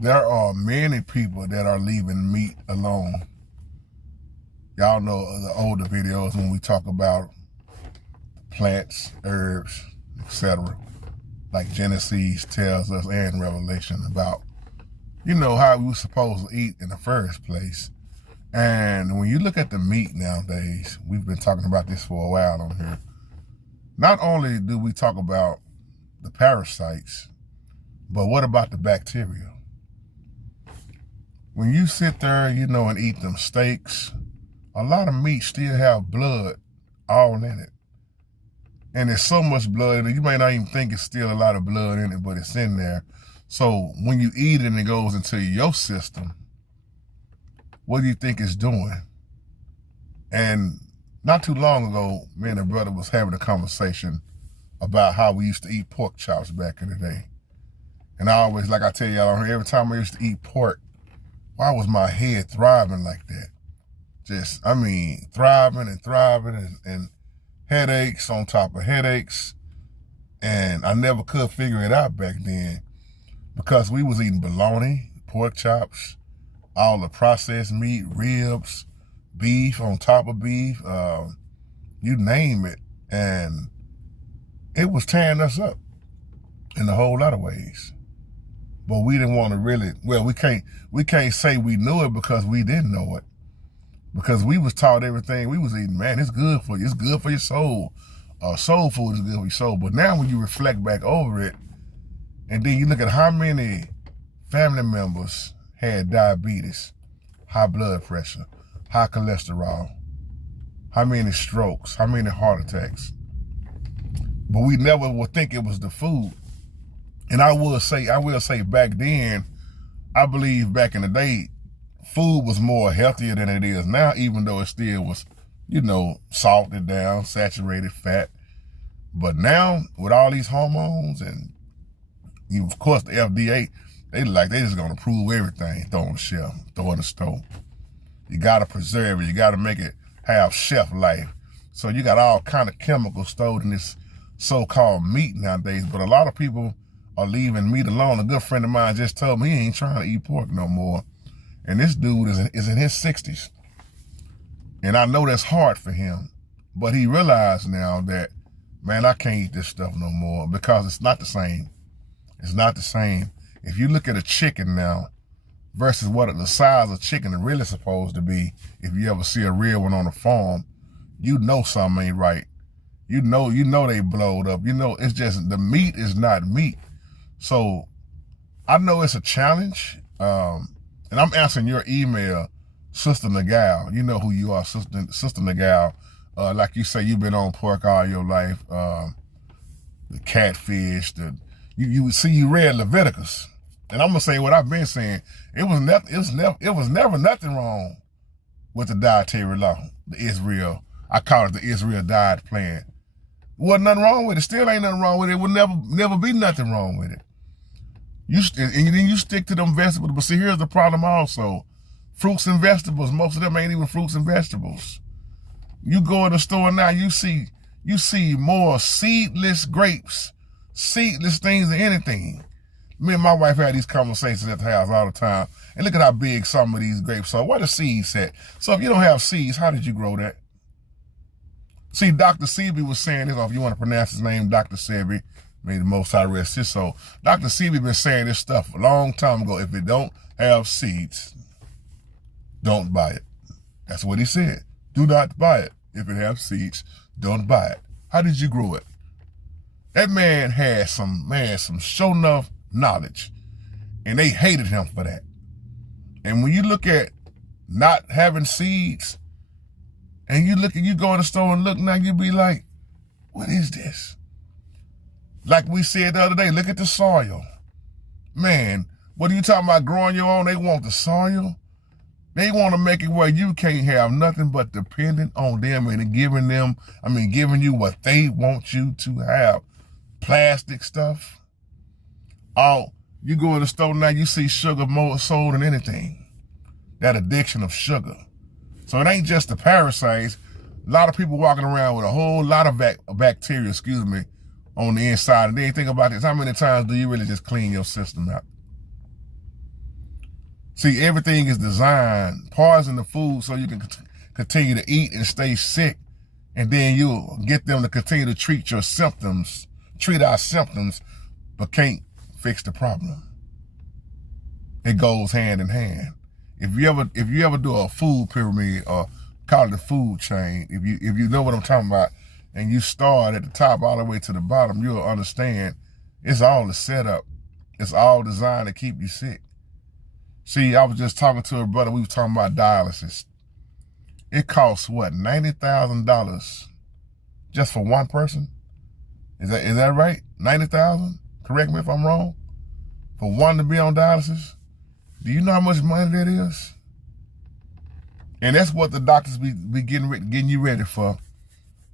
There are many people that are leaving meat alone. Y'all know the older videos when we talk about plants, herbs, etc. Like Genesis tells us and Revelation about, how we were supposed to eat in the first place. And when you look at the meat nowadays, we've been talking about this for a while on here. Not only do we talk about the parasites, but what about the bacteria? When you sit there, and eat them steaks, a lot of meat still have blood all in it. And there's so much blood in it, you may not even think it's still a lot of blood in it, but it's in there. So when you eat it and it goes into your system, what do you think it's doing? And not too long ago, me and a brother was having a conversation about how we used to eat pork chops back in the day. And I always, like I tell y'all on here, every time I used to eat pork, why was my head thriving like that? Thriving and headaches on top of headaches. And I never could figure it out back then because we was eating bologna, pork chops, all the processed meat, ribs, beef on top of beef, you name it. And it was tearing us up in a whole lot of ways. But we didn't want to really, we can't say we knew it because we didn't know it. Because we was taught everything we was eating, man, it's good for you. It's good for your soul. Soul food is good for your soul. But now when you reflect back over it, and then you look at how many family members had diabetes, high blood pressure, high cholesterol, how many strokes, how many heart attacks. But we never would think it was the food. And I will say back then, I believe back in the day, food was more healthier than it is now, even though it still was, salted down, saturated fat. But now, with all these hormones and, of course, the FDA, they just gonna prove everything, throw on the shelf, throw in the stove. You gotta preserve it. You gotta make it have shelf life. So you got all kind of chemicals stored in this so-called meat nowadays. But a lot of people are leaving meat alone. A good friend of mine just told me he ain't trying to eat pork no more. And this dude is in his 60s. And I know that's hard for him. But he realized now that, man, I can't eat this stuff no more because it's not the same. It's not the same. If you look at a chicken now versus what the size of chicken is really supposed to be, if you ever see a real one on a farm, you know something ain't right. You know they blowed up. It's just the meat is not meat. So I know it's a challenge. And I'm answering your email, Sister Nagal. You know who you are, Sister Nagal. Like you say, you've been on pork all your life. The catfish, you read Leviticus. And I'm gonna say what I've been saying. It was never nothing wrong with the dietary law, the Israel. I call it the Israel diet plan. Wasn't nothing wrong with it. Still ain't nothing wrong with it. Would never be nothing wrong with it. And then you stick to them vegetables. But see, here's the problem also. Fruits and vegetables, most of them ain't even fruits and vegetables. You go in the store now, you see more seedless grapes, seedless things than anything. Me and my wife had these conversations at the house all the time. And look at how big some of these grapes are. Where the seeds at? So if you don't have seeds, how did you grow that? See, Dr. Sebi was saying this, or if you want to pronounce his name, Dr. Sebi, may the Most High rest his soul. Dr. Sebi been saying this stuff a long time ago. If it don't have seeds, don't buy it. That's what he said. Do not buy it. If it has seeds, don't buy it. How did you grow it? That man had some sure enough knowledge, and they hated him for that. And when you look at not having seeds, and you go in the store and look now, you be like, what is this? Like we said the other day, look at the soil. Man, what are you talking about growing your own? They want the soil. They want to make it where you can't have nothing but dependent on them and giving you what they want you to have. Plastic stuff. Oh, you go in the store now, you see sugar more sold than anything. That addiction of sugar. So it ain't just the parasites. A lot of people walking around with a whole lot of bacteria, on the inside. And then think about this. How many times do you really just clean your system out? See, everything is designed, poison the food so you can continue to eat and stay sick. And then you'll get them to continue to treat your symptoms, treat our symptoms, but can't fix the problem. It goes hand in hand. If you ever do a food pyramid or call it a food chain, if you know what I'm talking about, and you start at the top all the way to the bottom, you'll understand it's all a setup. It's all designed to keep you sick. See, I was just talking to a brother, we were talking about dialysis. It costs what, $90,000 just for one person? Is that right? 90,000? Correct me if I'm wrong. For one to be on dialysis? Do you know how much money that is? And that's what the doctors be getting you ready for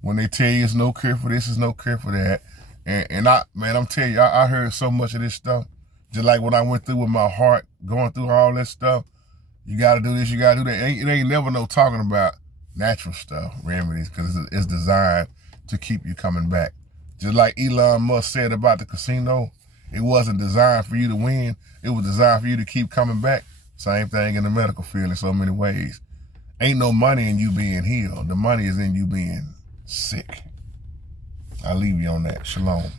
when they tell you there's no cure for this, there's no cure for that. And I'm telling you, I heard so much of this stuff. Just like when I went through with my heart, going through all this stuff. You got to do this, you got to do that. It ain't never no talking about natural stuff, remedies, because it's designed to keep you coming back. Just like Elon Musk said about the casino, it wasn't designed for you to win. It was designed for you to keep coming back. Same thing in the medical field in so many ways. Ain't no money in you being healed. The money is in you being sick. I'll leave you on that. Shalom.